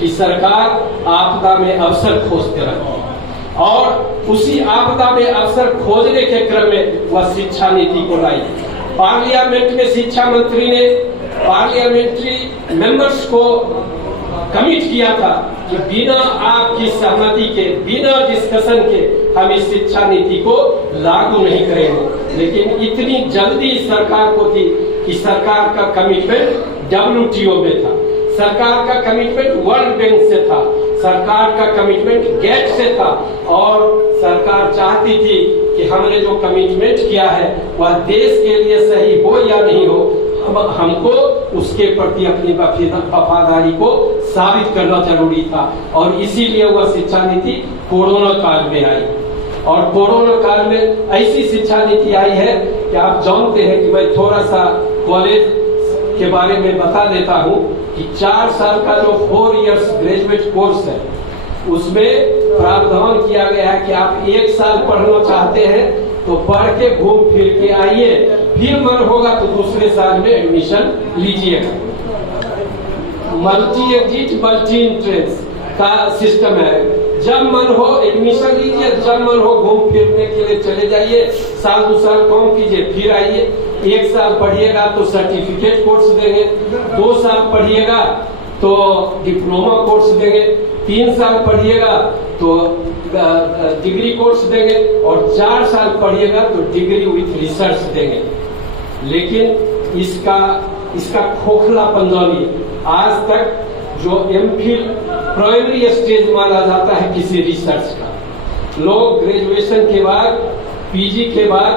कि सरकार आपदा में अवसर खोजते रहती है और उसी आपदा में अवसर खोजने के क्रम में वह शिक्षा नीति को लाई। पार्लियामेंट में शिक्षा मंत्री ने पार्लियामेंट्री मेंबर्स को कमिट किया था कि बिना आपकी सहमति के, बिना डिस्कशन के हम इस शिक्षा नीति को लागू नहीं करेंगे। लेकिन इतनी जल्दी सरकार को थी कि सरकार का कमिटमेंट WTO में था, सरकार का कमिटमेंट वर्ल्ड बैंक से था, सरकार का कमिटमेंट गेट से था और सरकार चाहती थी कि हमने जो कमिटमेंट किया है वह देश के लिए सही हो या नहीं हो, हमको उसके प्रति अपनी वफादारी को साबित करना जरूरी था। और इसीलिए वह शिक्षा नीति कोरोना काल में आई और कोरोना काल में ऐसी शिक्षा नीति आई है कि आप जानते हैं कि मैं थोड़ा सा कॉलेज के बारे में बता देता हूं कि 4 साल का जो 4 इयर्स ग्रेजुएट कोर्स है उसमें प्रावधान किया गया है कि आप 1 साल पढ़ना चाहते हैं तो पढ़ के घूम फिर के आइए, फिर मन होगा तो दूसरे साल में एडमिशन लीजिएगा। मल्टी एग्जिट मल्टी एंट्रेंस का सिस्टम है, जब मन हो एडमिशन लीजिए, जब मन हो घूम फिरने के लिए चले जाइए, साल 2 साल काम कीजिए फिर आइए। 1 साल पढ़िएगा तो सर्टिफिकेट कोर्स देंगे, 2 साल पढ़िएगा तो डिप्लोमा कोर्स देंगे, 3 साल पढ़िएगा तो डिग्री कोर्स देंगे और 4 साल पढ़िएगा तो डिग्री विथ रिसर्च देंगे। लेकिन इसका खोखलापन जानिए, आज तक जो MPhil प्राइमरी स्टेज माना जाता है किसी रिसर्च का, लोग ग्रेजुएशन के बाद PG के बाद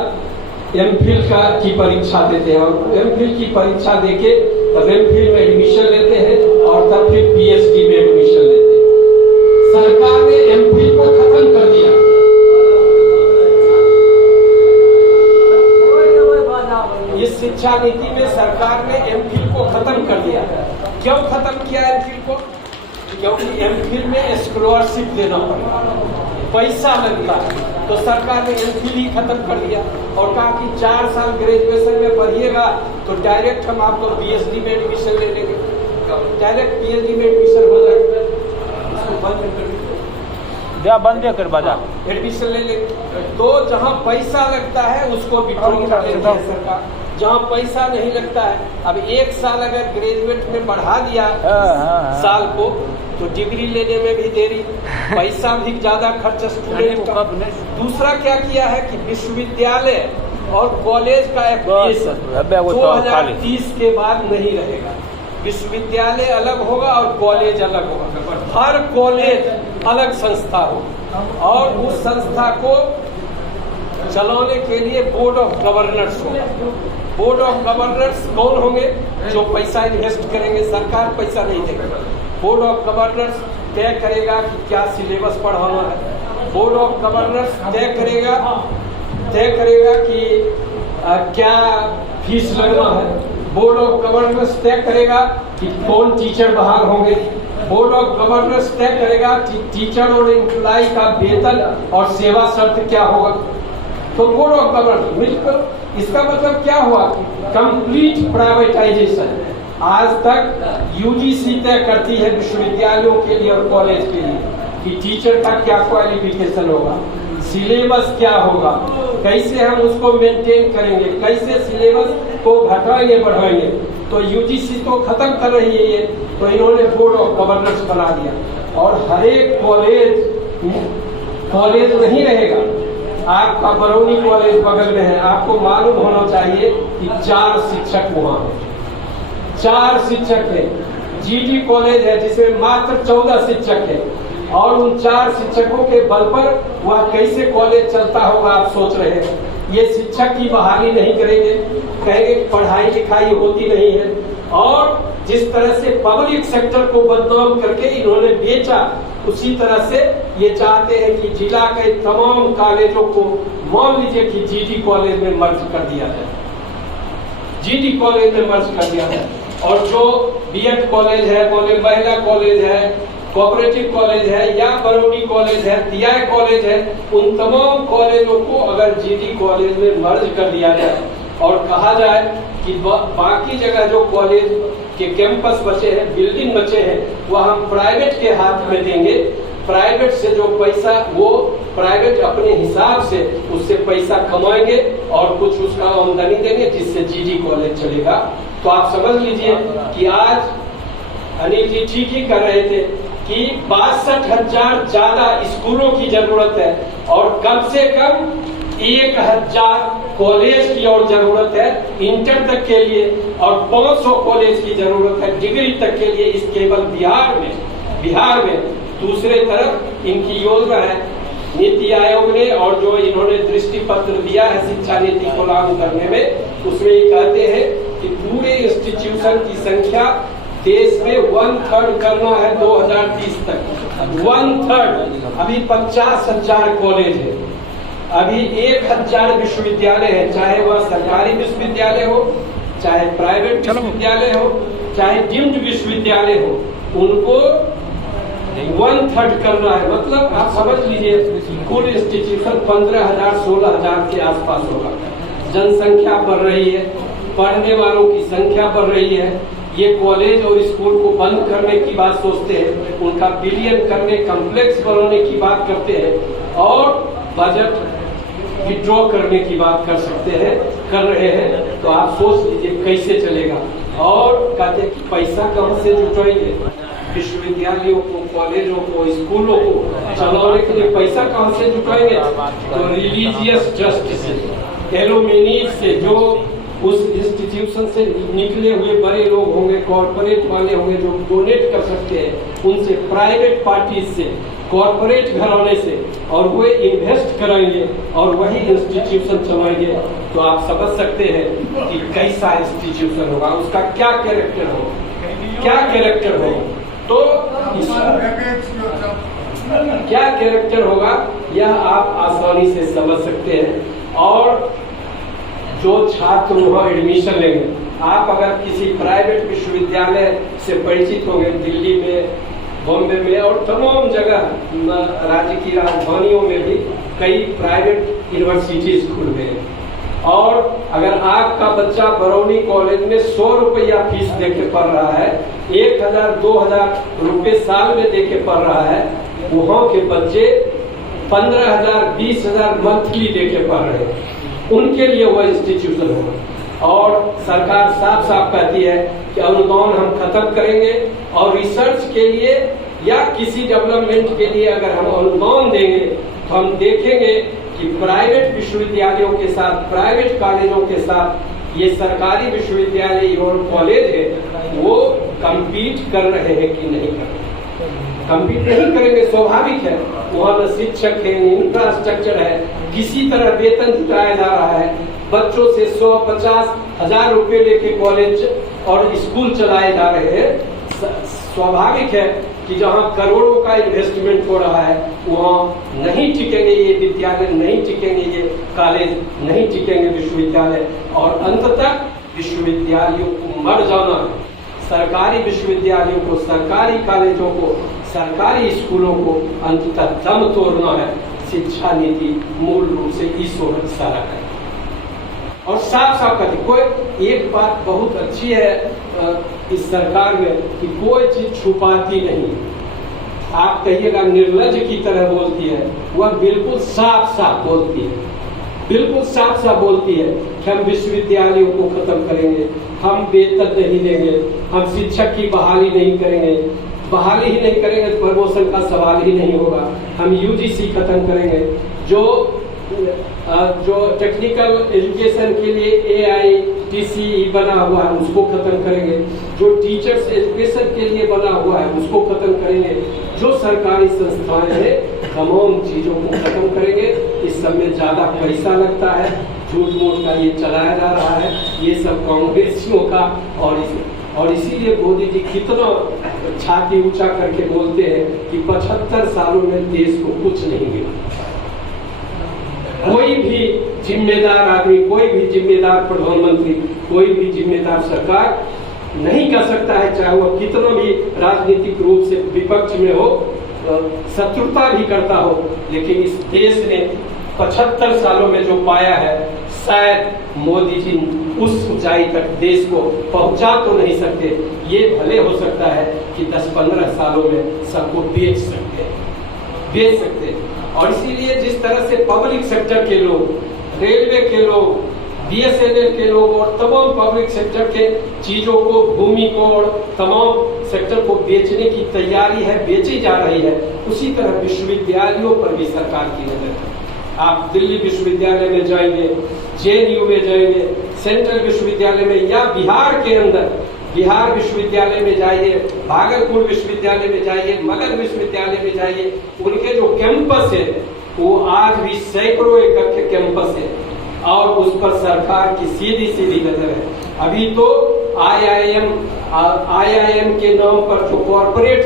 MPhil की परीक्षा देते हैं और MPhil की परीक्षा देके तब MPhil में एडमिशन लेते हैं और तब फिर PhD में एडमिशन लेते हैं। सरकार ने MPhil को खत्म कर दिया। इस शिक्षा नीति में सरकार ने MPhil को खत्म कर दिया। क्यों खत्म किया MPhil को? क्योंकि MPhil में स्कॉलरशिप देना पड़ता है, पैसा लगता है, तो सरकार ने MPhil ही खत्म कर दिया और कहा कि 4 साल ग्रेजुएशन में पढ़िएगा तो डायरेक्ट हम आपको PhD में एडमिशन ले लेंगे, डायरेक्ट PhD में एडमिशन हो जाएगा। इसको बंद कर बाजार एडमिशन ले लेंगे। तो जहाँ पैसा लगता है उसको विड्रॉ कर लेती है सरकार, जहाँ पैसा नहीं लगता है। अब 1 साल अगर ग्रेजुएट में बढ़ा दिया साल को तो डिग्री लेने में भी देरी, पैसा भी ज्यादा खर्च स्टूडेंट का। दूसरा क्या किया है कि विश्वविद्यालय और कॉलेज का एफिलिएशन 2030 के बाद नहीं रहेगा। विश्वविद्यालय अलग होगा और कॉलेज अलग होगा, हर कॉलेज अलग संस्था होगा और उस संस्था को चलाने के लिए बोर्ड ऑफ गवर्नर्स होगा। बोर्ड ऑफ गवर्नर्स कौन होंगे? जो पैसा इन्वेस्ट करेंगे, सरकार पैसा नहीं देगा। बोर्ड ऑफ गवर्नर्स तय करेगा कि क्या सिलेबस पढ़ाना है, बोर्ड ऑफ गवर्नर्स तय करेगा कि क्या फीस लगना है, बोर्ड ऑफ गवर्नर्स तय करेगा कि कौन टीचर बहाल होंगे, बोर्ड ऑफ गवर्नर्स तय करेगा कि टीचर और एम्प्लॉय का वेतन और सेवा शर्त क्या होगा। तो बोर्ड ऑफ गवर्नर्स मिलकर, इसका मतलब क्या हुआ? Complete privatisation. आज तक UGC तय करती है विश्वविद्यालयों के लिए और कॉलेज के लिए कि टीचर का क्या क्वालिफिकेशन होगा, सिलेबस क्या होगा, कैसे हम उसको मेंटेन करेंगे, कैसे सिलेबस को घटाएंगे बढ़ाएंगे। तो UGC तो खत्म कर रही है ये, तो इन्होंने बोर्ड ऑफ गवर्नर्स बना दिया और हर एक कॉलेज नहीं रहेगा। आपका बरौनी कॉलेज बगल में है, आपको मालूम होना चाहिए कि 4 शिक्षक वहाँ हैं, 4 शिक्षक है। GD कॉलेज है जिसमें मात्र 14 शिक्षक है और उन 4 शिक्षकों के बल पर वह कैसे कॉलेज चलता होगा आप सोच रहे हैं। ये शिक्षक की बहाली नहीं करेंगे, कहेंगे पढ़ाई लिखाई होती नहीं है। और जिस तरह से पब्लिक सेक्टर को बदनाम करके इन्होंने बेचा, उसी तरह से ये चाहते हैं कि जिला के तमाम कॉलेजों को मान लीजिए कि GD कॉलेज में मर्ज कर दिया जाए, GD कॉलेज में मर्ज कर दिया जाए और जो BEd कॉलेज है, महिला कॉलेज है, कोऑपरेटिव कॉलेज है या बरौनी कॉलेज है, TI कॉलेज है, उन तमाम कॉलेजों को अगर GD कॉलेज में मर्ज कर दिया जाए और कहा जाए कि बाकी जगह जो कॉलेज के कैंपस बचे हैं, बिल्डिंग बचे हैं, वह हम प्राइवेट के हाथ में देंगे। प्राइवेट से जो पैसा वो प्राइवेट अपने हिसाब से उससे पैसा कमाएंगे और कुछ उसका आमदनी देंगे, जिससे जीडी कॉलेज चलेगा। तो आप समझ लीजिए कि आज अनिल जी ठीक ही कर रहे थे कि 62,000 ज्यादा स्कूलों की जरूरत है और कम से कम 1,000 कॉलेज की और जरूरत है इंटर तक के लिए, और 500 कॉलेज की जरूरत है डिग्री तक के लिए, इस केवल बिहार में। दूसरे तरफ इनकी योजना है नीति आयोग ने, और जो इन्होंने दृष्टि पत्र दिया है शिक्षा नीति को लागू करने में, उसमें ये कहते हैं कि पूरे इंस्टीट्यूशन की संख्या देश में 1/3 करना है 2030 तक। 1/3। अभी 50,000 कॉलेज है, अभी 1,000 विश्वविद्यालय है, चाहे वह सरकारी विश्वविद्यालय हो, चाहे प्राइवेट विश्वविद्यालय हो, चाहे डीम्ड विश्वविद्यालय हो, उनको 1/3 करना है। मतलब आप समझ लीजिए कुल इंस्टीट्यूशन 15,000 16,000 के आसपास होगा। जनसंख्या बढ़ रही है, पढ़ने वालों की संख्या बढ़ रही है। ये कॉलेज और स्कूल को बंद करने की बात सोचते हैं, उनका विलयन करने, कॉम्प्लेक्स बनाने की बात करते हैं और बजट विड्रॉ करने की बात कर रहे हैं। तो आप सोच लीजिए कैसे चलेगा। और कहते हैं कि पैसा कहाँ से जुटाएंगे, विश्वविद्यालयों को, कॉलेजों को, स्कूलों को चलाने के लिए पैसा कहाँ से जुटाएंगे? तो रिलीजियस ट्रस्ट से, एलुमनी से, जो उस इंस्टीट्यूशन से निकले हुए बड़े लोग होंगे, कॉर्पोरेट वाले होंगे जो डोनेट कर सकते हैं, उनसे, प्राइवेट पार्टी से, कॉर्पोरेट घराने से, और वो इन्वेस्ट कराएंगे और वही इंस्टीट्यूशन चलाएंगे। तो आप समझ सकते हैं कि कैसा इंस्टीट्यूशन होगा, उसका क्या कैरेक्टर होगा। तो क्या कैरेक्टर होगा यह आप आसानी से समझ सकते हैं। और जो छात्र वहाँ एडमिशन लेंगे, आप अगर किसी प्राइवेट विश्वविद्यालय से परिचित होंगे, दिल्ली में, बॉम्बे में और तमाम जगह राज्य की राजधानियों में भी कई प्राइवेट यूनिवर्सिटीज खुल गए, और अगर आपका बच्चा बरौनी कॉलेज में 100 रुपया फीस देके पढ़ रहा है, 1,000-2,000 रुपए साल में देके पढ़ रहा है, वहाँ के बच्चे 15,000-20,000 मंथली देके पढ़ रहे हैं, उनके लिए वह इंस्टीट्यूशन होगा। और सरकार साफ साफ कहती है कि अनुदान हम खत्म करेंगे और रिसर्च के लिए या किसी डेवलपमेंट के लिए अगर हम अनुदान देंगे तो हम देखेंगे कि प्राइवेट विश्वविद्यालयों के साथ, प्राइवेट कॉलेजों के साथ ये सरकारी विश्वविद्यालय और कॉलेज है वो कम्पीट कर रहे हैं कि नहीं कर रहे। कम्पीट नहीं करेंगे, स्वाभाविक है, वहाँ न शिक्षक है, इंफ्रास्ट्रक्चर है, किसी तरह वेतन जुटाया जा रहा है, बच्चों से 100-50 हजार रुपए लेके कॉलेज और स्कूल चलाए जा रहे हैं। स्वाभाविक है कि जहाँ करोड़ों का इन्वेस्टमेंट हो रहा है वहाँ नहीं टिकेंगे ये विद्यालय, नहीं टिकेंगे ये कॉलेज, नहीं टिकेंगे विश्वविद्यालय, और अंततः विश्वविद्यालयों को मर जाना है। सरकारी विश्वविद्यालयों को, सरकारी कॉलेजों को, सरकारी स्कूलों को अंततः दम तोड़ना है। शिक्षा नीति मूल रूप से इस ओर इशारा है। और साफ साफ कहते, कोई एक बात बहुत अच्छी है इस सरकार में कि कोई चीज छुपाती नहीं। आप कहिएगा निर्लज की तरह बोलती है, वह बिल्कुल साफ साफ बोलती है, बिल्कुल साफ साफ बोलती है कि हम विश्वविद्यालयों को खत्म करेंगे, हम वेतन नहीं देंगे, हम शिक्षक की बहाली नहीं करेंगे, बहाली ही नहीं करेंगे तो प्रमोशन का सवाल ही नहीं होगा, हम यूजीसी खत्म करेंगे, जो टेक्निकल एजुकेशन के लिए AITCE बना हुआ है उसको खत्म करेंगे, जो टीचर्स एजुकेशन के लिए बना हुआ है उसको खत्म करेंगे, जो सरकारी संस्थाएं हैं तमाम चीजों को खत्म करेंगे। इस सब में ज्यादा पैसा लगता है, झूठ मूठ का ये चलाया जा रहा है, ये सब कांग्रेसियों का, और इसीलिए मोदी जी कितना छाती ऊंचा करके बोलते हैं कि 75 सालों में देश को कुछ नहीं मिला। कोई भी जिम्मेदार आदमी, कोई भी जिम्मेदार प्रधानमंत्री, कोई भी जिम्मेदार सरकार नहीं कर सकता है, चाहे वो कितना भी राजनीतिक रूप से विपक्ष में हो, शत्रुता भी करता हो, लेकिन इस देश ने 75 सालों में जो पाया है शायद मोदी जी उस ऊंचाई तक देश को पहुंचा तो नहीं सकते, ये भले हो सकता है कि 10-15 सालों में सबको बेच सकते हैं। और इसीलिए जिस तरह से पब्लिक सेक्टर के लोग, रेलवे के लोग, BSNL के लोग और तमाम पब्लिक सेक्टर के चीजों को, भूमि को और तमाम सेक्टर को बेचने की तैयारी है, बेची जा रही है, उसी तरह विश्वविद्यालयों पर भी सरकार की नजर है। आप दिल्ली विश्वविद्यालय में जाएंगे, JNU में जाएंगे, सेंट्रल विश्वविद्यालय में, या बिहार के अंदर बिहार विश्वविद्यालय में जाइए, भागलपुर विश्वविद्यालय में जाइए, मगध विश्वविद्यालय में जाइए, उनके जो कैंपस है वो आज भी सैकड़ों एकड़ के कैंपस है और उस पर सरकार की सीधी नजर है। अभी तो IIM के नाम पर जो कॉर्पोरेट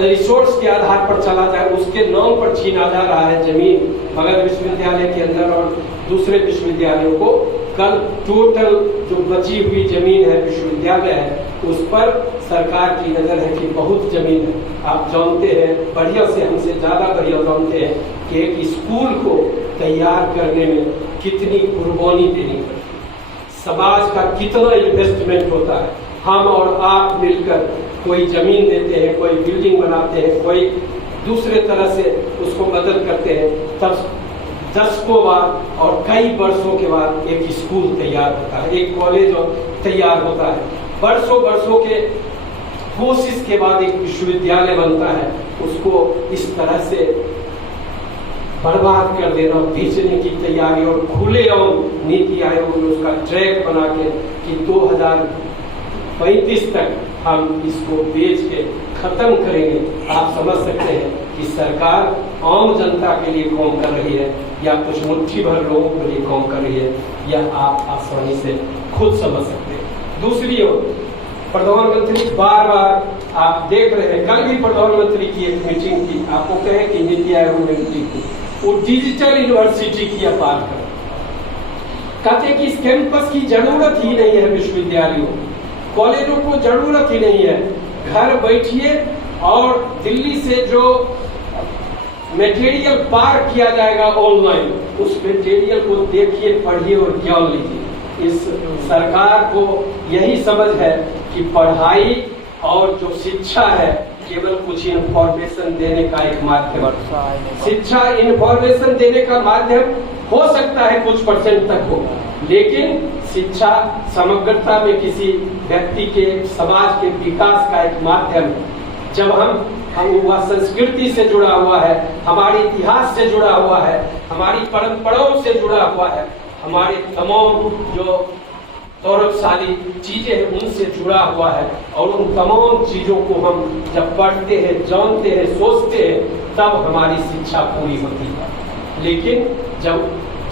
रिसोर्स के आधार पर चला जाए, उसके नाम पर छीना जा रहा है जमीन मगध विश्वविद्यालय के अंदर और दूसरे विश्वविद्यालयों को। कल टोटल जो बची हुई जमीन है, विश्वविद्यालय है, उस पर सरकार की नजर है कि बहुत जमीन है। आप जानते हैं, बढ़िया से हमसे ज्यादा बढ़िया जानते हैं कि एक स्कूल को तैयार करने में कितनी कुर्बानी देनी पड़ती है, समाज का कितना इन्वेस्टमेंट होता है। हम और आप मिलकर कोई जमीन देते हैं, कोई बिल्डिंग बनाते हैं, कोई दूसरे तरह से उसको मदद करते हैं, तब दशकों बाद और कई वर्षों के बाद एक स्कूल तैयार होता है, एक कॉलेज तैयार होता है। वर्षों के कोशिश के बाद एक विश्वविद्यालय बनता है। उसको इस तरह से बर्बाद कर देना, बेचने की तैयारी, और खुले और नीति आयोग ने उसका ट्रैक बना के कि 2035 तक हम इसको बेच के खत्म करेंगे। आप समझ सकते हैं कि सरकार आम जनता के लिए काम कर रही है या कुछ मुट्ठी भर लोगों के लिए काम कर रही है, यह आप आसानी से खुद समझ सकते हैं। दूसरी ओर प्रधानमंत्री बार आप देख रहे हैं, कल भी प्रधानमंत्री की एक मीटिंग थी, आपको कहे कि नीति आयोग में मीटिंग थी, वो डिजिटल यूनिवर्सिटी की अपील कर कहते कि इस कैंपस की जरूरत ही नहीं है, विश्वविद्यालयों कॉलेजों को जरूरत ही नहीं है। घर बैठिए और दिल्ली से जो मटेरियल पार किया जाएगा ऑनलाइन, उस मटेरियल को देखिए, पढ़िए और ज्ञान लीजिए। इस सरकार को यही समझ है कि पढ़ाई और जो शिक्षा है केवल कुछ इंफॉर्मेशन देने का एक माध्यम है। शिक्षा इंफॉर्मेशन देने का माध्यम हो सकता है, कुछ % तक हो, लेकिन शिक्षा समग्रता में किसी व्यक्ति के, समाज के विकास का एक माध्यम है। जब हम वह संस्कृति से जुड़ा हुआ है, हमारे इतिहास से जुड़ा हुआ है, हमारी परंपराओं से जुड़ा हुआ है, हमारे तमाम जो गौरवशाली चीजें हैं उनसे जुड़ा हुआ है, और उन तमाम चीजों को हम जब पढ़ते हैं, जानते हैं, सोचते हैं, तब हमारी शिक्षा पूरी होती है। लेकिन जब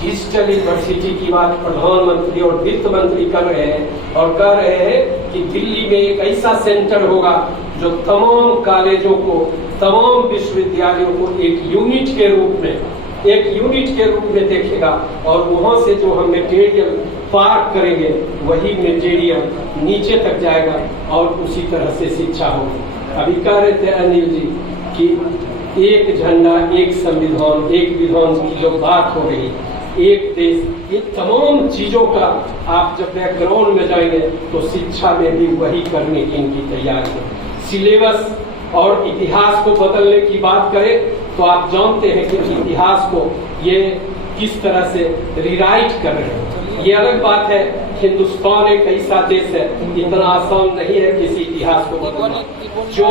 डिजिटल यूनिवर्सिटी की बात प्रधानमंत्री और वित्त मंत्री कर रहे हैं और कह रहे हैं कि दिल्ली में एक ऐसा सेंटर होगा जो तमाम कॉलेजों को, तमाम विश्वविद्यालयों को एक यूनिट के रूप में देखेगा, और वहां से जो हम मटेरियल पार करेंगे वही मटेरियल नीचे तक जाएगा और उसी तरह से शिक्षा होगी। अभी कह रहे थे अनिल जी कि एक झंडा, एक संविधान, एक विधान की जो बात हो रही, एक देश, ये तमाम चीजों का आप जब बैकग्राउंड में जाएंगे तो शिक्षा में भी वही करने की इनकी तैयारी है। सिलेबस और इतिहास को बदलने की बात करें तो आप जानते हैं कि इतिहास को ये किस तरह से रिराइट कर रहे हैं। ये अलग बात है, हिंदुस्तान एक ऐसा देश है, इतना आसान नहीं है किसी इतिहास को बदलना। जो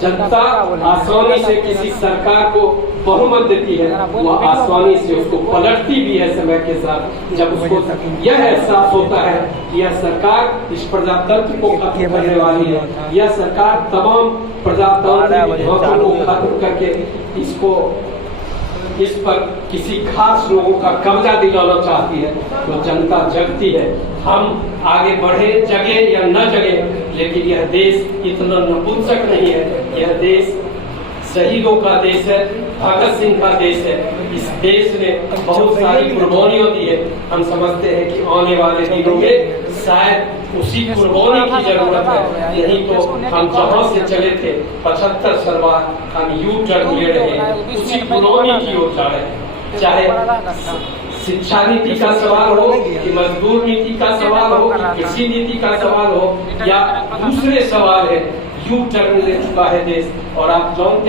जनता आसानी से किसी सरकार को बहुमत देती है, वह आसानी से उसको पलटती भी है समय के साथ, जब उसको यह एहसास होता है कि यह सरकार इस प्रजातंत्र को खत्म करने वाली है, यह सरकार तमाम प्रजातांत्रिक ढांचों को खत्म करके इस पर किसी खास लोगों का कब्जा दिलाना चाहती है, तो जनता जगती है। हम आगे बढ़े, जगे या न जगे, लेकिन यह देश इतना नपुंसक नहीं है। यह देश शहीदों का देश है, भगत सिंह का देश है। इस देश ने बहुत सारी कुर्बानियां दी है। हम समझते हैं कि आने वाले दिनों में शायद उसी कुर्बानी की जरूरत है। यही तो हम जहां से चले थे 75 साल बाद हम यू टर्न ले रहे हैं, उसी कुर्बानी की ओर जा रहे हैं। चाहे शिक्षा नीति का सवाल हो कि मजदूर नीति का सवाल हो कि कृषि नीति का सवाल हो या दूसरे सवाल है, यू टर्न ले चुका है देश। और आप जानते